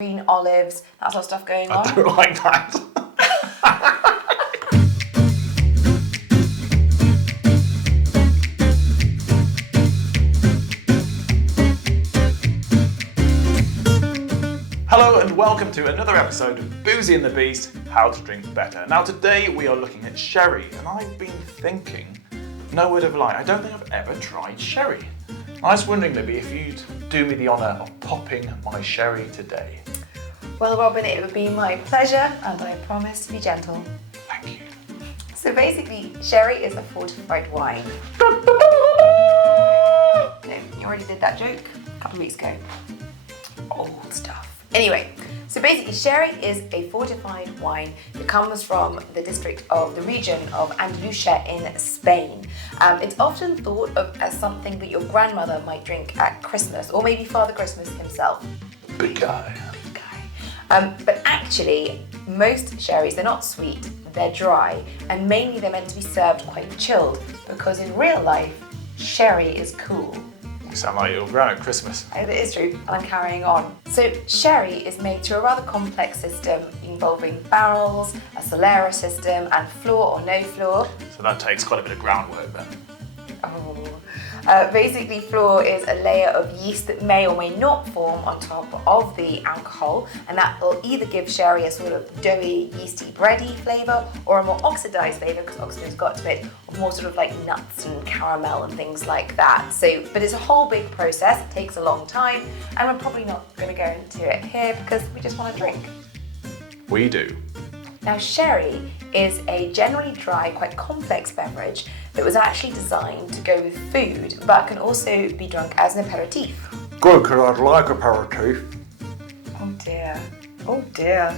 green olives, that sort of stuff going on. I don't like that. Hello and welcome to another episode of Boozy and the Beast, How to Drink Better. Now today we are looking at sherry, and I've been thinking, no word of a lie, I don't think I've ever tried sherry. I was wondering, Libby, if you'd do me the honour of popping my sherry today. Well, Robin, it would be my pleasure, and I promise to be gentle. Thank you. So basically, sherry is a fortified wine. No, you already did that joke a couple of weeks ago. Old stuff. Anyway, so basically sherry is a fortified wine that comes from the region of Andalusia in Spain. It's often thought of as something that your grandmother might drink at Christmas, or maybe Father Christmas himself. Big guy. But actually, most sherries, they're not sweet, they're dry, and mainly they're meant to be served quite chilled, because in real life, sherry is cool. You sound like your gran at Christmas. It is true, and I'm carrying on. So sherry is made through a rather complex system involving barrels, a solera system, and floor or no floor. So that takes quite a bit of groundwork then. Basically, floor is a layer of yeast that may or may not form on top of the alcohol, and that will either give sherry a sort of doughy, yeasty, bready flavour, or a more oxidised flavour, because oxygen's got a bit of more sort of like nuts and caramel and things like that. But it's a whole big process, it takes a long time, and we're probably not going to go into it here because we just want to drink. We do. Now, sherry is a generally dry, quite complex beverage that was actually designed to go with food, but can also be drunk as an aperitif. Good, because I'd like aperitif. Oh dear, oh dear.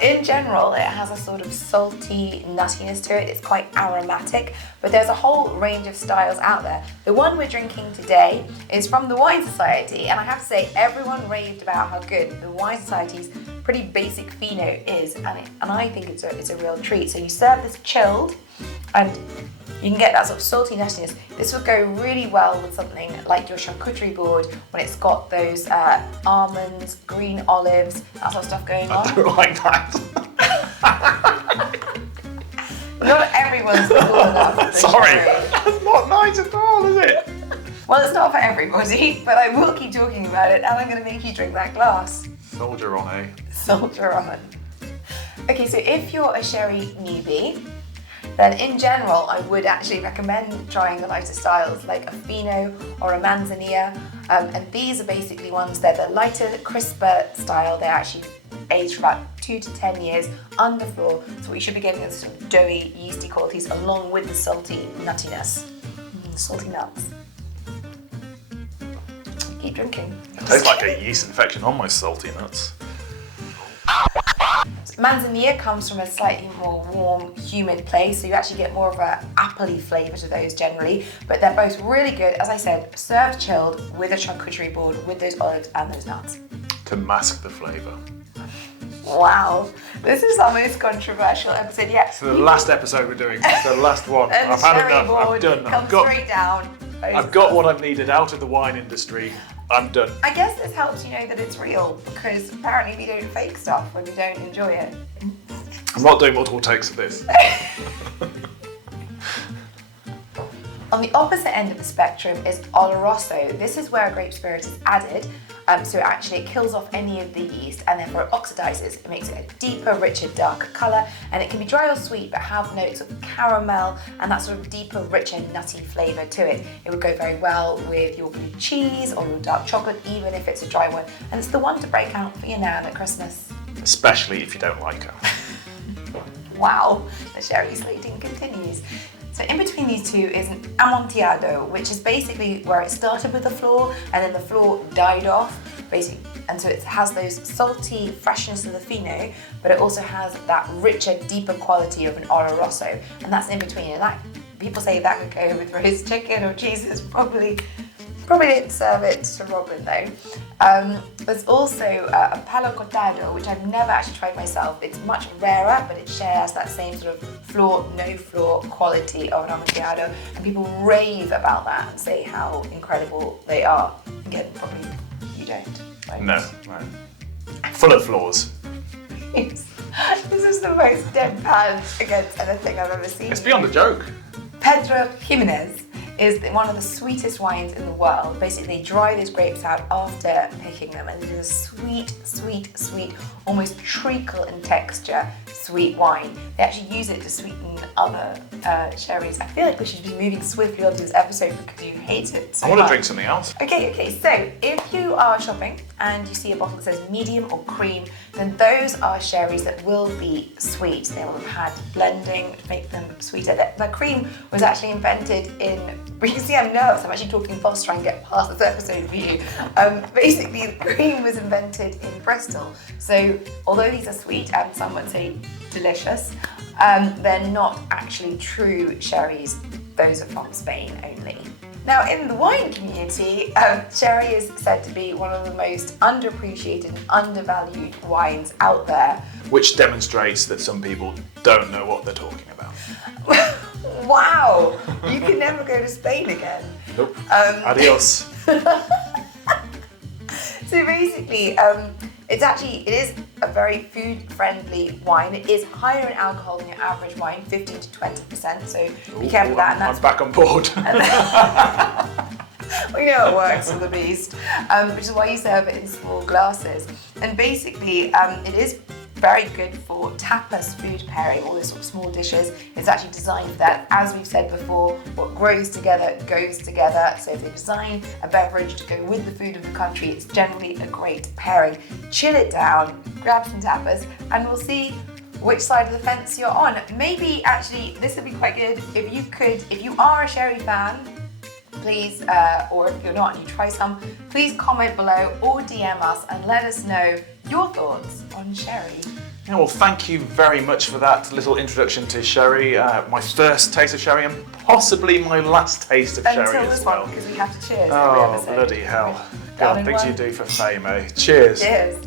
In general, it has a sort of salty nuttiness to it. It's quite aromatic, but there's a whole range of styles out there. The one we're drinking today is from the Wine Society, and I have to say, everyone raved about how good the Wine Society's pretty basic Fino is, and I think it's a real treat. So you serve this chilled, and you can get that sort of salty nuttiness. This would go really well with something like your charcuterie board when it's got those almonds, green olives, that sort of stuff going on. I don't like that. Not everyone's cool enough for Sorry, sherry. that's not nice at all, is it? Well, it's not for everybody, but I will keep talking about it, and I'm going to make you drink that glass. Soldier on, eh? Soldier on. Okay, so if you're a sherry newbie, then in general, I would actually recommend trying the lighter styles like a Fino or a Manzanilla. And these are basically ones that are the lighter, crisper style. They're actually aged for about 2 to 10 years underfloor. So we should be getting the sort of doughy, yeasty qualities along with the salty nuttiness. Salty nuts. Keep drinking. It tastes like a yeast infection on my salty nuts. Manzanilla comes from a slightly more warm, humid place, so you actually get more of an appley flavour to those generally, but they're both really good, as I said, served chilled with a charcuterie board with those olives and those nuts. To mask the flavour. Wow, this is our most controversial episode yet. It's the last episode we're doing, it's the last one. And I've had sherry enough, board I'm done. comes straight down. I've got what I've needed out of the wine industry. I'm done. I guess this helps you know that it's real, because apparently we don't fake stuff when we don't enjoy it. I'm not doing multiple takes of this. On the opposite end of the spectrum is Oloroso. This is where a grape spirit is added, so actually it kills off any of the yeast and therefore it oxidizes. It makes it a deeper, richer, darker colour, and it can be dry or sweet but have notes of caramel and that sort of deeper, richer, nutty flavour to it. It would go very well with your blue cheese or your dark chocolate, even if it's a dry one, and it's the one to break out for your nan at Christmas. Especially if you don't like her. Wow, the sherry slating continues. So in between these two is an amontillado, which is basically where it started with the floor and then the floor died off, basically. And so it has those salty freshness of the Fino, but it also has that richer, deeper quality of an Oloroso, and that's in between. And that, people say that could go with roast chicken or cheeses, probably didn't serve it to Robin though. There's also a palo cortado, which I've never actually tried myself. It's much rarer, but it shares that same sort of floor, no floor quality of an amontillado, and people rave about that and say how incredible they are. Again, probably you don't. Right? No. Full of flaws. This is the most deadpan against anything I've ever seen. It's beyond a joke. Pedro Jimenez is one of the sweetest wines in the world. Basically, they dry those grapes out after picking them, and it is a sweet, sweet, sweet, almost treacle in texture, sweet wine. They actually use it to sweeten other sherries. I feel like we should be moving swiftly onto this episode because you hate it so I want to much. drink something else. Okay, so if you are shopping and you see a bottle that says medium or cream, then those are sherries that will be sweet. They will have had blending to make them sweeter. The cream was actually invented in, you can see I'm nervous, I'm actually talking fast trying to get past this episode for you. Basically, the cream was invented in Bristol. So although these are sweet and some would say delicious, they're not actually true sherries. Those are from Spain only. Now, in the wine community, sherry is said to be one of the most underappreciated and undervalued wines out there. Which demonstrates that some people don't know what they're talking about. Wow! You can never go to Spain again. Nope. Adios. So basically, it is a very food-friendly wine. It is higher in alcohol than your average wine, 15 to 20%. So be careful with that. And that's I'm back on board. We know it works for the beast, which is why you serve it in small glasses. And basically, it is very good for tapas food pairing, all those sort of small dishes. It's actually designed for that. As we've said before, what grows together goes together. So if they design a beverage to go with the food of the country, it's generally a great pairing. Chill it down, grab some tapas, and we'll see which side of the fence you're on. Maybe actually this would be quite good if you are a sherry fan, please, or if you're not and you try some, please comment below or DM us and let us know your thoughts on sherry. Yeah, well, thank you very much for that little introduction to sherry. My first taste of sherry and possibly my last taste of sherry Until as this well. one, because we have to cheers every Oh, episode. bloody hell. Down God, in things one. you do for fame, eh? Cheers. Cheers.